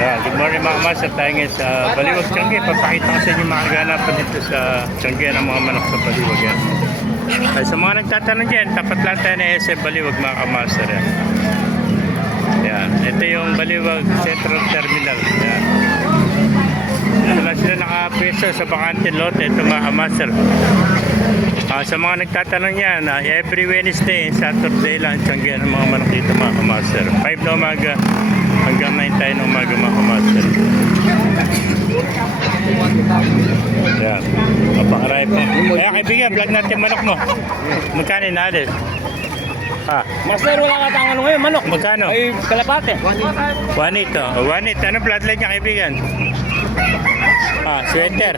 Good morning mga master, tayo ngayon sa Baliwag, Tiangge. Papakita ko sa inyo mga kaganapan dito sa Tiangge ng mga manok sa Baliwag yan. Ay, sa mga nagtatanong dyan, tapat lang tayo na SM Baliwag mga kamaster yan. Yan. Ito yung Baliwag Central Terminal. Yan. Ito lang sila nakapeso sa bakante lote. Ito mga kamaster. Sa mga nagtatanong yan, every Wednesday and Saturday lang Tiangge ng mga manok dito mga kamaster. 5 na umaga hanggang 9 tayo ng umaga mga kamaster. Yan. Mapakaray po. Kaya kaibigan, vlog natin manok mo. Magkano inalis? Master, wala ka tangan ngayon, manok. Magkano? Ay, kalapate. 1.8 to. 1.8. Ano bloodline niya kaibigan? Sweater.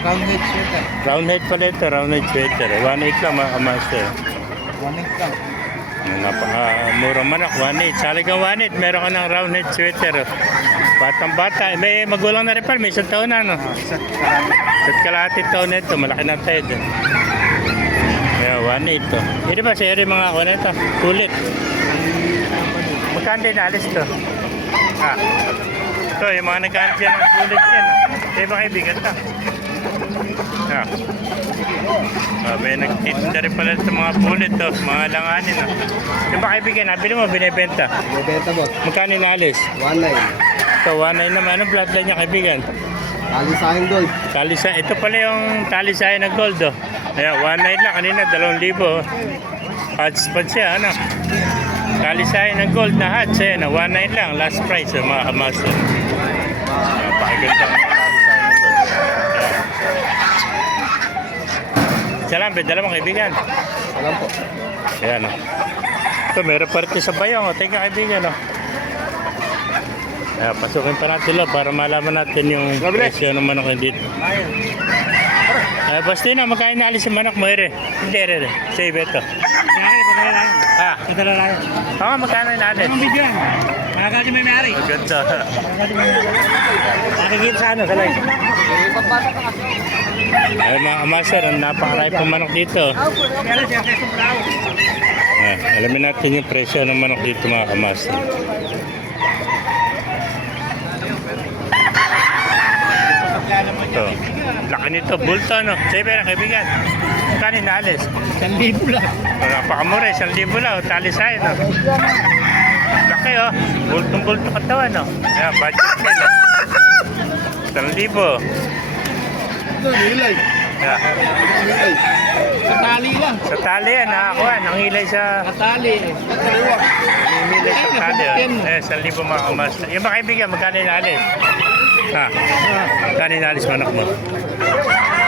Roundhead sweater. Roundhead pala ito. Roundhead sweater. 1.8 lang mga kamaster. 1.8 lang. Murang manok, 1.8. Salagang 1.8, meron ka ng roundhead sweater. Batang bata, may magulang na rin pa, may isang taon na, no? Isa't kalahating taon na ito, malaki na tayo doon. Kaya 1.8 to. Hindi ba, seri mga ako na ito? Kulit. Magkano din alis to? Ito, yung mga nagkahanap dyan ng kulit yan. Kaya ba kaibigan ito? May nagtitinda rin pala sa mga pulit to, mga langanin. Yung ba kaibigan, nabili mo, binibenta? Binibenta boss. Magkano inalis? 1.9. Ito, 1.9 naman. Anong bloodline niya kaibigan? Talisahin gold. Ito pala yung talisahin na gold. Ayan, 1.9 lang. Kanina, 2,000. Hats pa siya, ano? Talisahin na gold na hats. Ayan, 1.9 lang. Last price, mga kamaster. Ayan, pakiganda ang talisahin na gold. Salam, dala mo kaibigan. Alam po. Ayan, o. Ito, meron pa rin sa bayong. Teka kaibigan, o. Ayan, pasukin pa natin lo para malaman natin yung presyo ng manok dito. Basta yun, magkain na alis yung manok mo, ere. Hindi, ere. Save ito. Kadala lang. Magkano yung alis? Anong video yan? Makakali may may-ari. Maganda. Nakikita sa ano, sa live. Ay, mga master, napakaray pong manok dito. Alamin natin yung presyo ng manok dito mga kamaster. Ito. Laki nito, bulto no? Sabi na kaibigan. Kanin na alis? 1,000 lang. Napakamura, 1,000 lang. Talisahin no? Laki oh. Bultong-bulto katawan no? Ayan, budget nila. 1,000. Ito, nilay. Yeah. Sa tali lang. Sa tali yan, nakakuha. Nangilay sa... Sa tali. Nangilay sa tali. 1,000 mga kamaster. Yung ba kaibigan, magkano yung alis? Magkano yung alis manok mo?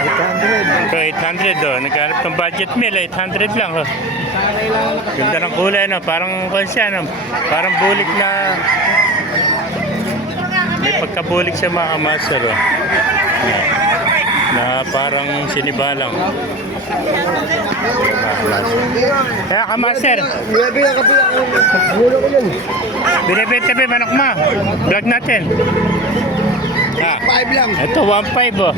800. So, 800 oh. Naghanap ng budget meal, 800 lang oh. Tali lang. Ganda ng kulay no, parang konsya no. Parang bulik na may pagkabulik siya mga kamaster oh. Na parang sinibalang. Kaya kamaster, binibenta ba yung manok mo? Vlog natin. 5 lang. Ito 1.5 oh.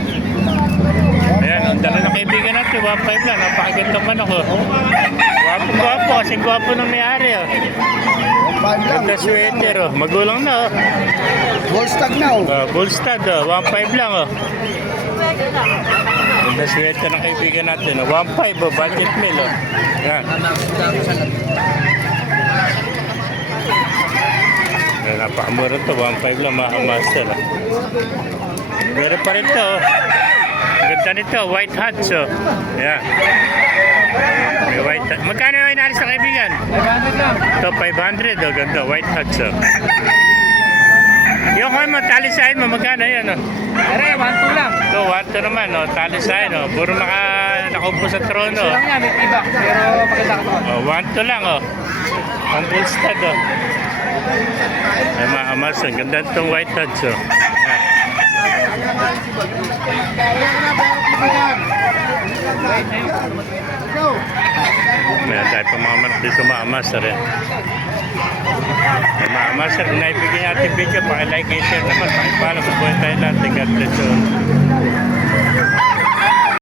Ayan, ang dala ng kaibigan natin, 1.5 lang. Napakaganda manok oh. Gwapo, kasing gwapo ng may-ari oh. 5 lang. Ganda sweater oh. Magulang na oh. Bullstag na oh. Bullstad oh. 1.5 lang oh. Ganda sweater ng kaibigan natin oh. 1.5 oh. Budget meal oh. Yan. Yan, napakamura to. 1.5 lang mga master oh. Meron pa rin to oh. Ganda nito, white hats oh. Yan. May white hats. Magkano yung inalis sa kaibigan? 500 lang. Ito 500 oh. Ganda, white hats oh. Yung kung mo, talisahin mo, magkano yan oh? Are, 1-2 lang. Ito, 1-2 naman oh. Talisahin oh. Puro nakaupo sa trono oh. Lang yan, may iba. Pero maganda ka to. 1-2 lang oh. Ang full stud oh. Ay mga amas, ang ganda itong white hats oh. Meron tayo pa mga manok dito mga master eh. Mga master, kung naibigyan natin video, pakilike and share naman, pakipala, mabuhay tayo lahat. God bless you.